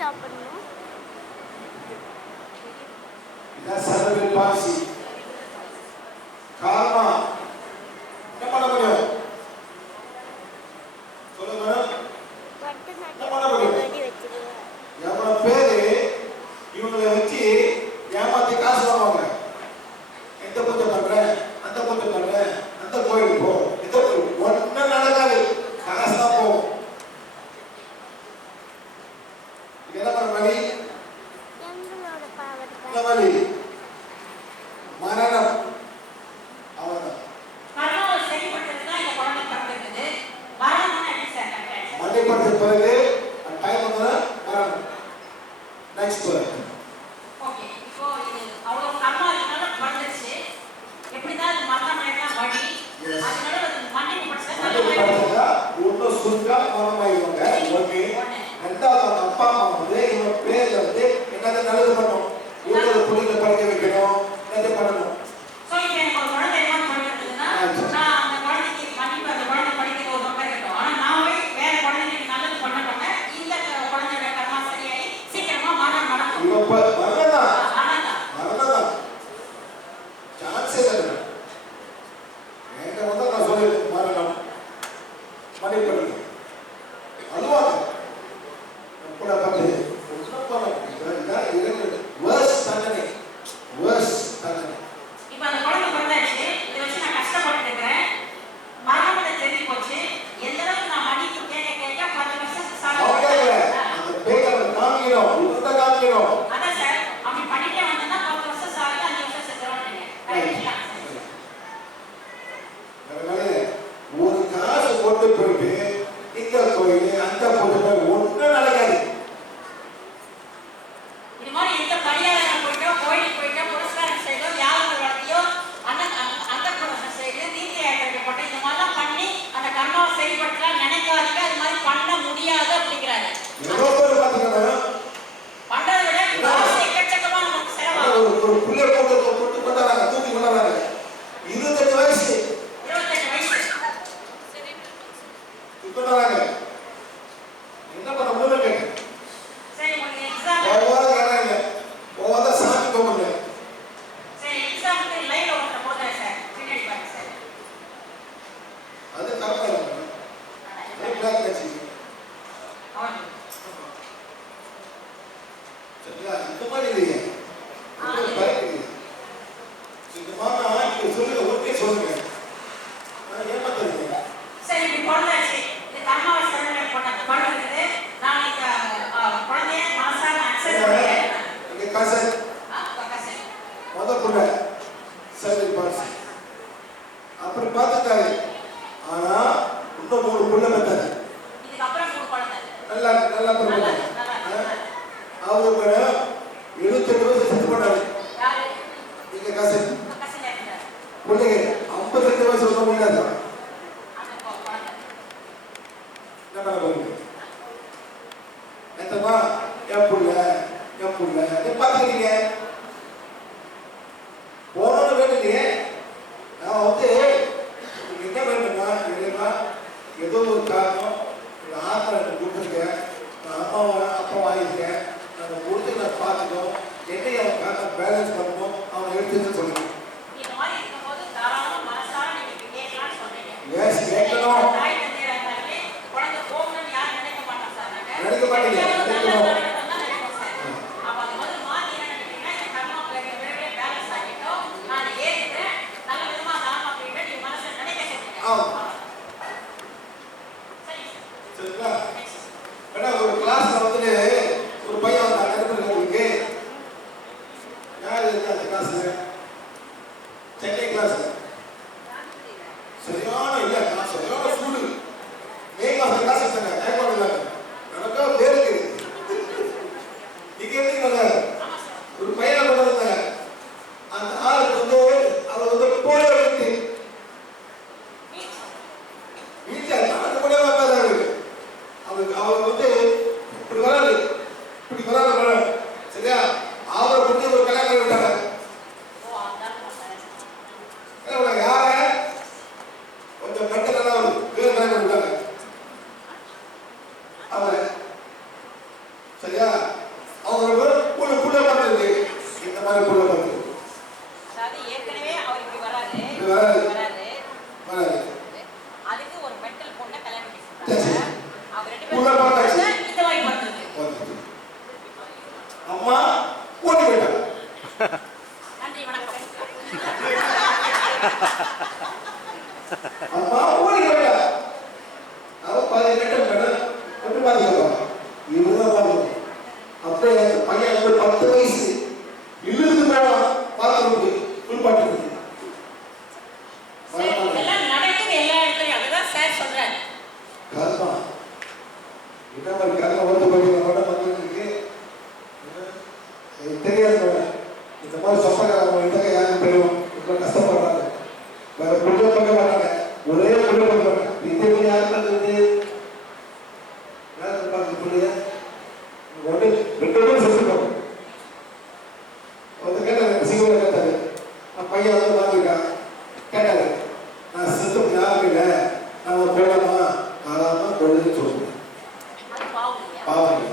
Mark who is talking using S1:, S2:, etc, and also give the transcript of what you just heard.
S1: Stop பண்ணணும்
S2: என்ன வழி வழி மரணம்.
S3: அவ்வளோதான்
S2: மண்டைப்பட்ட பிறகு டைம் வந்து மரணம். நெக்ஸ்ட் பிறகு Lord கூடாது கட்சி சரிங்களா இந்த மாதிரி இல்லையே இந்த மாதிரி நீங்க சொல்லுங்க ஒன்றே சொல்லுங்க நான் ஏமாத்துறீங்க
S3: சரி இப்படி பண்ணாச்சு இந்த தர்மா சரணை பண்ண பண்ணுறது நான் இந்த குழந்தைய மனசார
S2: அப்புறம் பார்த்துட்டாரு இப்போ மூணு பிள்ளை
S3: பெற்றாங்க
S2: நல்லா நல்லா பிறகு
S3: அவர்
S2: மேடம் எழுபத்தெட்டு வயசு செத்து
S3: பண்ணாரு
S2: எங்க கசன்? பிள்ளைங்க ஐம்பத்தெட்டு வயசு வந்த முடியாது பேலன்ஸ் பண்ணணும் அவனை எடுத்துன்னு சொல்லணும்
S3: வராது.
S2: வராது.
S3: அதுக்கு ஒரு மெட்டல் பொண்ண கல்யாணம் பண்ணிட்டாங்க அவங்க ரெண்டு பேரும் பார்த்தாச்சு இந்த
S2: பையன் பத்து வயசு. எனக்கு தெரியாது. இந்த மாதிரி சொந்தக்காரங்க இருந்தாங்க யாரும் தெரியும் இவ்வளோ கஷ்டப்படுறாங்க. வேற பார்க்க மாட்டாங்க. ஒரே புள்ள பார்க்க மாட்டாங்க. இந்த புள்ள யார் பார்க்குறது யார் பார்க்குறது புள்ளைய ஒன்று ரெண்டு பேரும் செத்துருப்பாங்க வந்து கேட்டாரு சிங்கத்தில் கேட்டாரு. நான் பையன் வந்து பார்த்துருக்கான். கேட்டாரு நான் செத்து யாரும் இல்லை. நான் போகலாமா ஆறாமா பொழுதுன்னு சொல்லுவேன்
S3: பாவம்